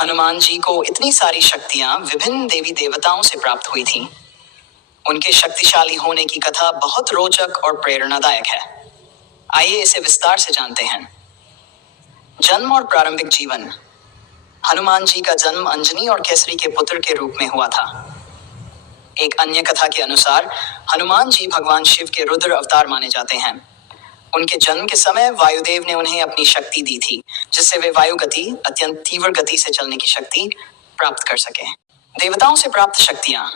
हनुमान जी को इतनी सारी शक्तियां विभिन्न देवी देवताओं से प्राप्त हुई थीं। उनके शक्तिशाली होने की कथा बहुत रोचक और प्रेरणादायक है। आइए इसे विस्तार से जानते हैं। जन्म और प्रारंभिक जीवन। हनुमान जी का जन्म अंजनी और केसरी के पुत्र के रूप में हुआ था। एक अन्य कथा के अनुसार हनुमान जी भगवान शिव के रुद्र अवतार माने जाते हैं। उनके जन्म के समय वायुदेव ने उन्हें अपनी शक्ति दी थी, जिससे वे वायु गति, अत्यंत तीव्र गति से चलने की शक्ति प्राप्त कर सके। देवताओं से प्राप्त शक्तियां।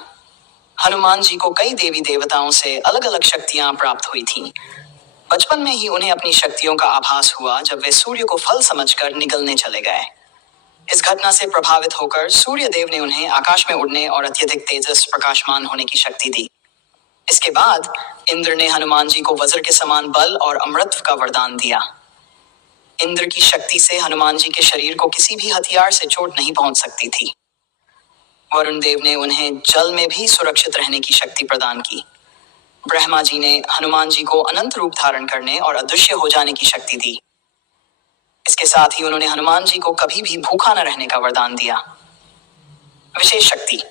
हनुमान जी को कई देवी देवताओं से अलग अलग शक्तियां प्राप्त हुई थीं। बचपन में ही उन्हें अपनी शक्तियों का आभास हुआ जब वे सूर्य को फल समझकर निगलने चले गए। इस घटना से प्रभावित होकर सूर्य देव ने उन्हें आकाश में उड़ने और अत्यधिक तेजस प्रकाशमान होने की शक्ति दी। इसके बाद इंद्र ने हनुमान जी को वज्र के समान बल और अमरत्व का वरदान दिया। इंद्र की शक्ति से हनुमान जी के शरीर को किसी भी हथियार से चोट नहीं पहुंच सकती थी। वरुण देव ने उन्हें जल में भी सुरक्षित रहने की शक्ति प्रदान की। ब्रह्मा जी ने हनुमान जी को अनंत रूप धारण करने और अदृश्य हो जाने की शक्ति दी। इसके साथ ही उन्होंने हनुमान जी को कभी भी भूखा न रहने का वरदान दिया। विशेष शक्ति।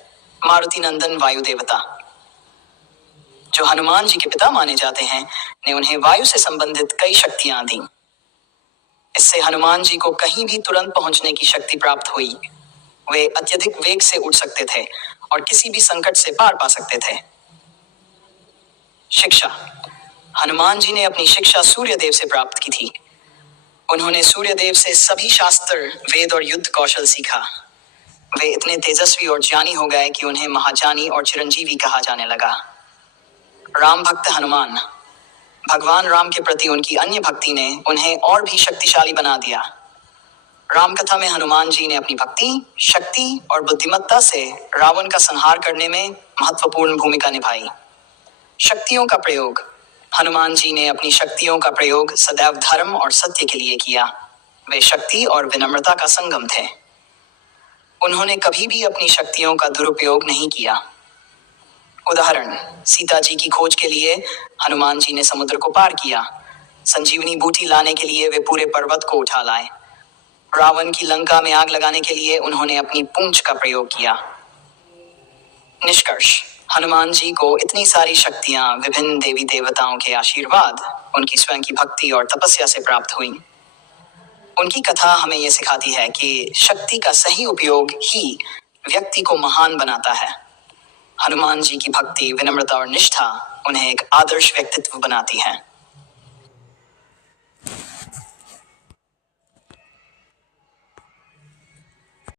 मारुति नंदन वायु देवता, जो हनुमान जी के पिता माने जाते हैं, ने उन्हें वायु से संबंधित कई शक्तियां दी। इससे हनुमान जी को कहीं भी तुरंत पहुंचने की शक्ति प्राप्त हुई। वे अत्यधिक वेग से उड़ सकते थे और किसी भी संकट से पार पा सकते थे। शिक्षा। हनुमान जी ने अपनी शिक्षा सूर्यदेव से प्राप्त की थी। उन्होंने सूर्यदेव से सभी शास्त्र, वेद और युद्ध कौशल सीखा। वे इतने तेजस्वी और ज्ञानी हो गए कि उन्हें महाज्ञानी और चिरंजीवी कहा जाने लगा। राम भक्त हनुमान। भगवान राम के प्रति उनकी अन्य भक्ति ने उन्हें और भी शक्तिशाली बना दिया। राम कथा में हनुमान जी ने अपनी भक्ति, शक्ति और बुद्धिमत्ता से रावण का संहार करने में महत्वपूर्ण भूमिका निभाई। शक्तियों का प्रयोग। हनुमान जी ने अपनी शक्तियों का प्रयोग सदैव धर्म और सत्य के लिए किया। वे शक्ति और विनम्रता का संगम थे। उन्होंने कभी भी अपनी शक्तियों का दुरुपयोग नहीं किया। उदाहरण, सीता जी की खोज के लिए हनुमान जी ने समुद्र को पार किया। संजीवनी बूटी लाने के लिए वे पूरे पर्वत को उठा लाए। रावण की लंका में आग लगाने के लिए उन्होंने अपनी पूंछ का प्रयोग किया। निष्कर्ष। हनुमान जी को इतनी सारी शक्तियां विभिन्न देवी देवताओं के आशीर्वाद, उनकी स्वयं की भक्ति और तपस्या से प्राप्त हुई। उनकी कथा हमें यह सिखाती है कि शक्ति का सही उपयोग ही व्यक्ति को महान बनाता है। हनुमान जी की भक्ति, विनम्रता और निष्ठा उन्हें एक आदर्श व्यक्तित्व बनाती है।